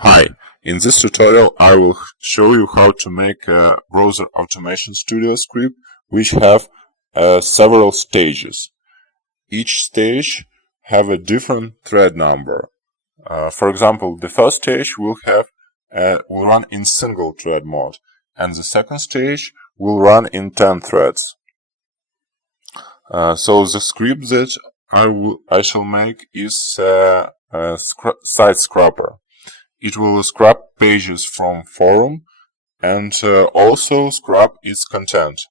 Hi, in this tutorial I will show you how to make a BrowserAutomationStudio script which have several stages. Each stage have a different thread number. For example, the first stage will run in single thread mode, and the second stage will run in 10 threads. So the script that I shall make is a site scraper. It will scrap pages from forum and also scrap its content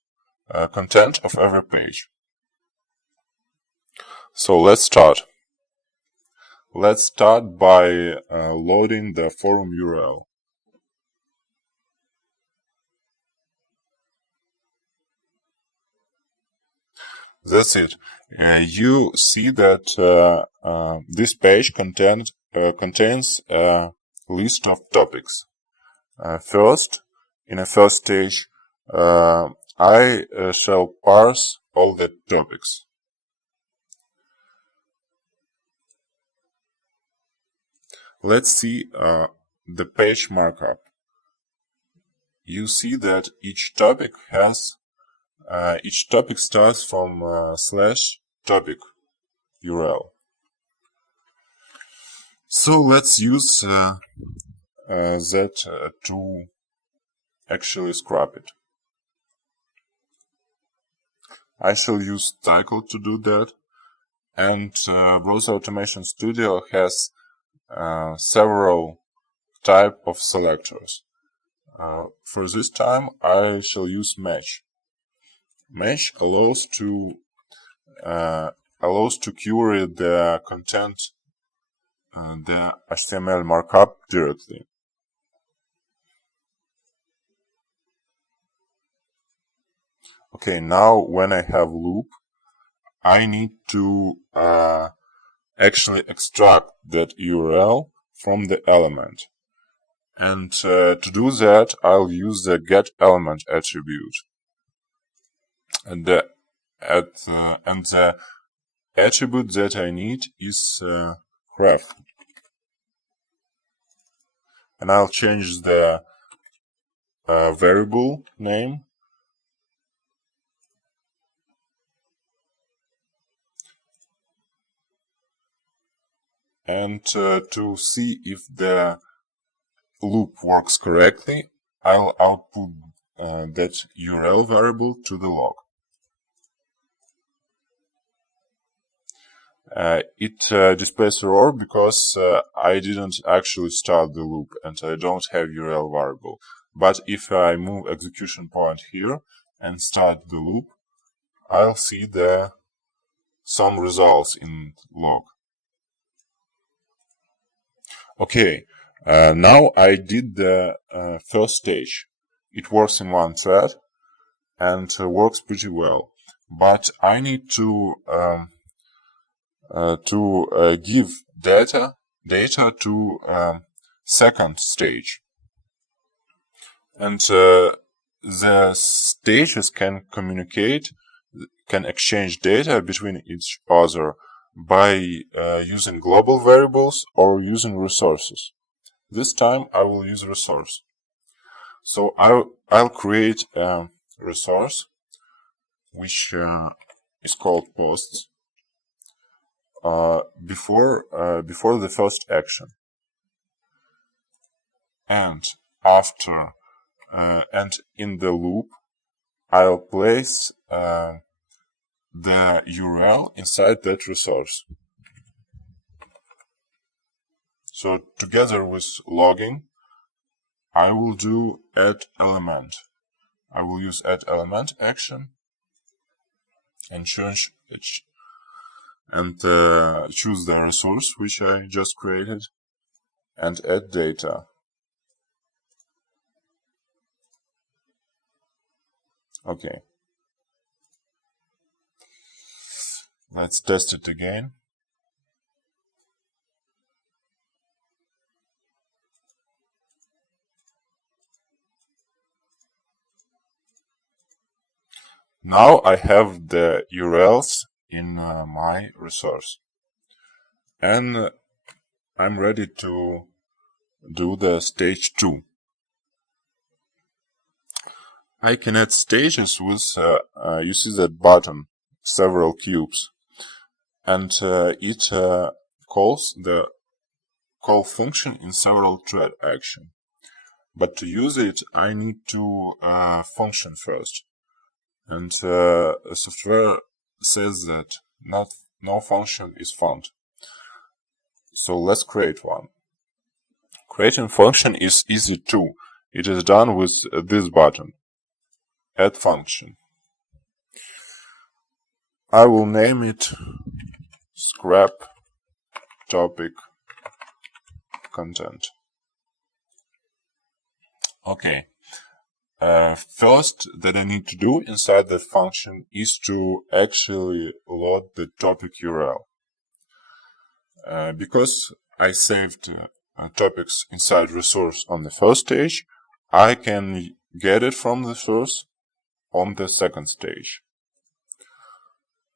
of every page. So let's start. Let's start by loading the forum URL. That's it. You see that this page contains a list of topics. First, in a first stage, I shall parse all the topics. Let's see the page markup. You see that each topic starts from /topic URL. So let's use that to actually scrap it. I shall use Tycho to do that, and BrowserAutomationStudio has several type of selectors. For this time, I shall use mesh. Mesh allows to query the content, the HTML markup directly. Okay, now when I have loop, I need to actually extract that URL from the element. And to do that, I'll use the getElement attribute. And the attribute that I need is ref. And I'll change the variable name and to see if the loop works correctly, I'll output that URL variable to the log. It displays error because I didn't actually start the loop and I don't have URL variable. But if I move execution point here and start the loop, I'll see some results in log. Okay, now I did the first stage. It works in one thread and works pretty well. But I need to give data to second stage, and the stages can exchange data between each other by using global variables or using resources. This time I will use resource. So I'll create a resource which is called posts before the first action, and after and in the loop I'll place the URL inside that resource. So together with logging, I will do add element. I will use add element action and change it and choose the resource which I just created and add data. Okay. Let's test it again. Now I have the URLs in my resource, and I'm ready to do the stage 2. I can add stages with, you see that button, several cubes, and it calls the call function in several thread action. But to use it, I need to function first, and software says that no function is found. So let's create one. Creating function is easy too. It is done with this button, add function. I will name it scrap topic content. Okay. First that I need to do inside that function is to actually load the topic URL. Because I saved topics inside resource on the first stage, I can get it from the source on the second stage.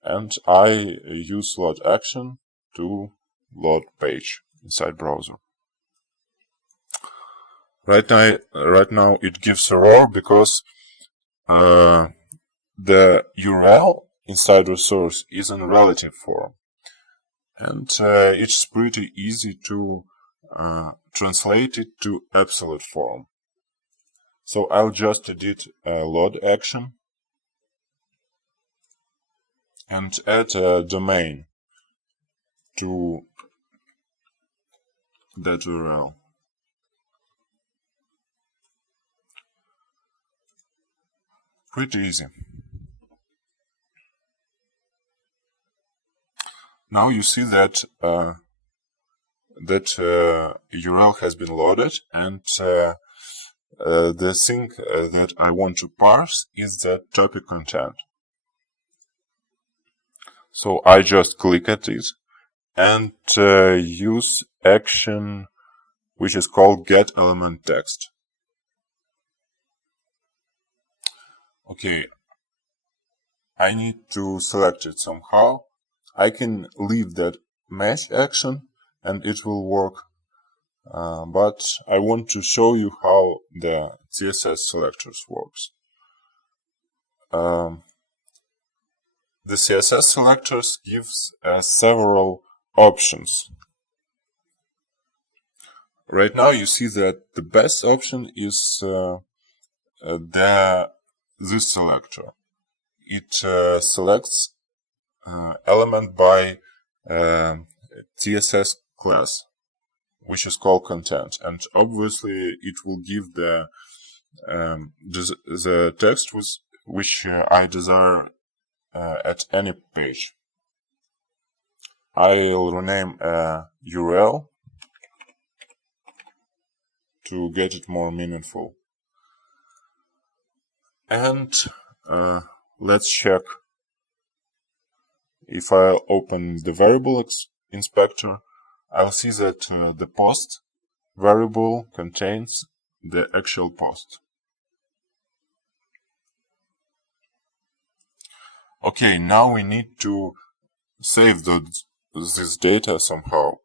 And I use load action to load page inside browser. Right now it gives error because the URL inside resource is in relative form, and it's pretty easy to translate it to absolute form. So I'll just edit load action and add a domain to that URL. Pretty easy. Now you see that URL has been loaded, and the thing that I want to parse is the topic content. So I just click at it and use action which is called get element text. Okay, I need to select it somehow. I can leave that mesh action and it will work, but I want to show you how the CSS selectors works. The CSS selectors gives several options. Right now you see that the best option is this selector. It selects element by CSS class, which is called content, and obviously it will give the text which I desire at any page. I'll rename a URL to get it more meaningful. And let's check. If I open the variable inspector, I'll see that the post variable contains the actual post. Okay, now we need to save this data somehow.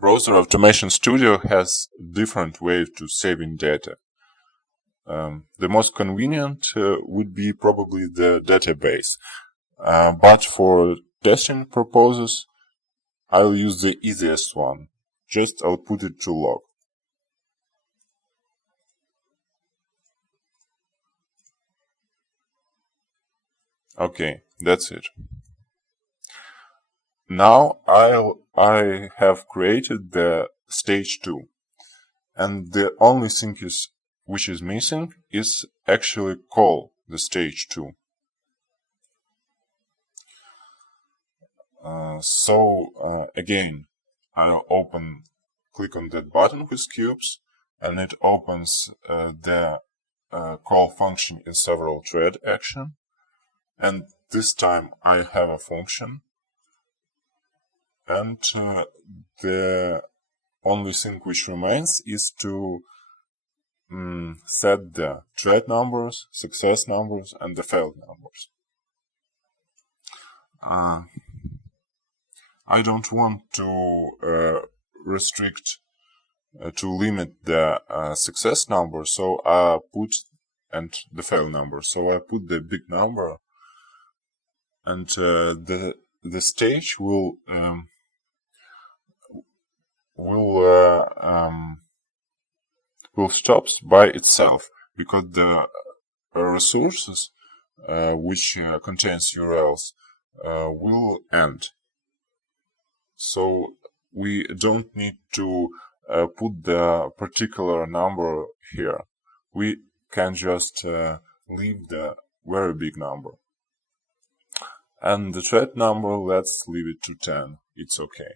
BrowserAutomationStudio has different ways to saving data. The most convenient would be probably the database. But for testing purposes, I'll use the easiest one. Just I'll put it to log. Okay, that's it. Now I have created the stage 2, and the only thing which is missing is actually call the stage 2. Again, I'll click on that button with cubes, and it opens the call function in several thread action. And this time I have a function, and the only thing which remains is to set the thread numbers, success numbers, and the failed numbers. I don't want to restrict to limit the success number, so I put and the fail number. So I put the big number, and the stage will stops by itself, because the resources which contains URLs will end. So we don't need to put the particular number here. We can just leave the very big number. And the thread number, let's leave it to 10. It's okay.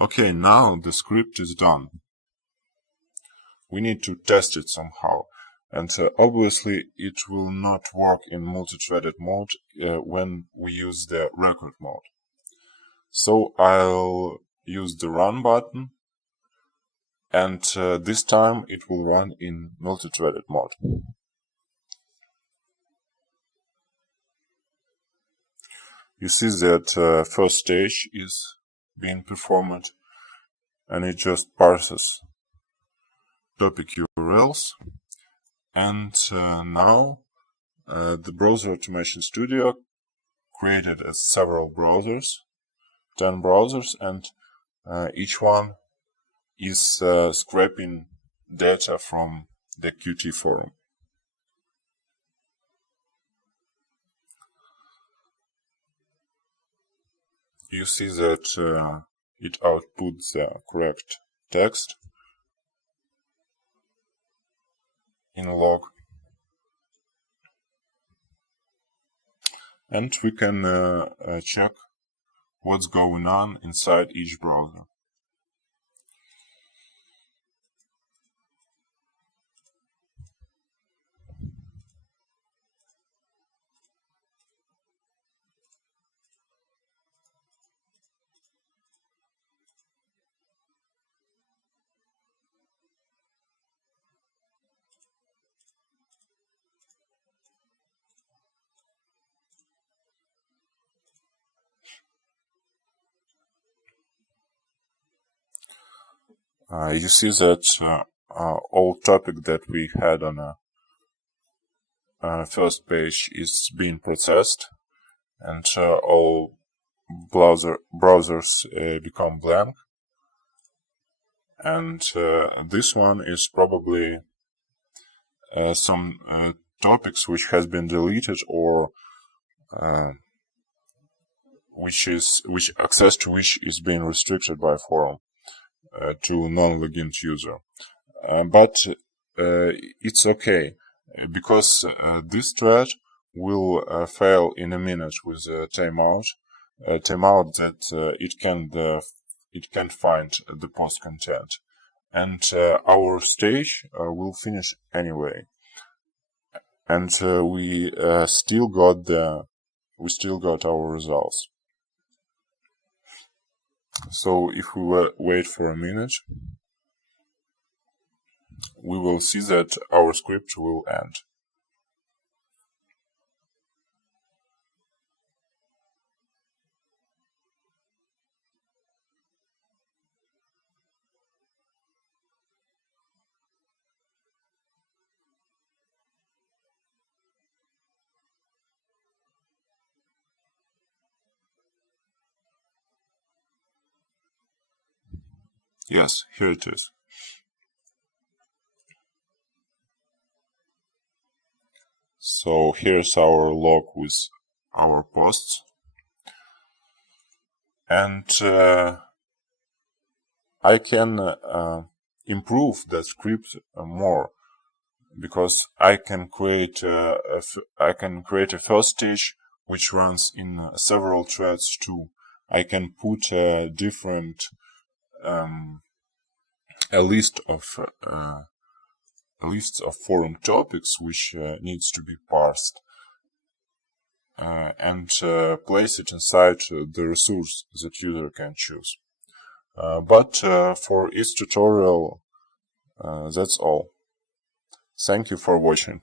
Okay, now the script is done. We need to test it somehow. And obviously it will not work in multi-threaded mode when we use the record mode. So I'll use the run button, and this time it will run in multi-threaded mode. You see that first stage is being performed, and it just parses topic URLs. And now the Browser Automation Studio created several browsers, 10 browsers, and each one is scraping data from the Qt forum. You see that it outputs the correct text in log, and we can check what's going on inside each browser. You see that all topic that we had on a first page is being processed, and all browsers become blank. And this one is probably some topics which has been deleted, or which access to which is being restricted by forum to non-logged user. But it's okay, because this thread will fail in a minute with a timeout that it can't find the post content, and our stage will finish anyway, and we still got our results. So if we wait for a minute, we will see that our script will end. Yes, here it is. So here's our log with our posts, and I can improve the script more, because I can create a first stage which runs in several threads too. I can put different a list of forum topics which needs to be parsed, and place it inside the resource that user can choose. But for each tutorial, that's all. Thank you for watching.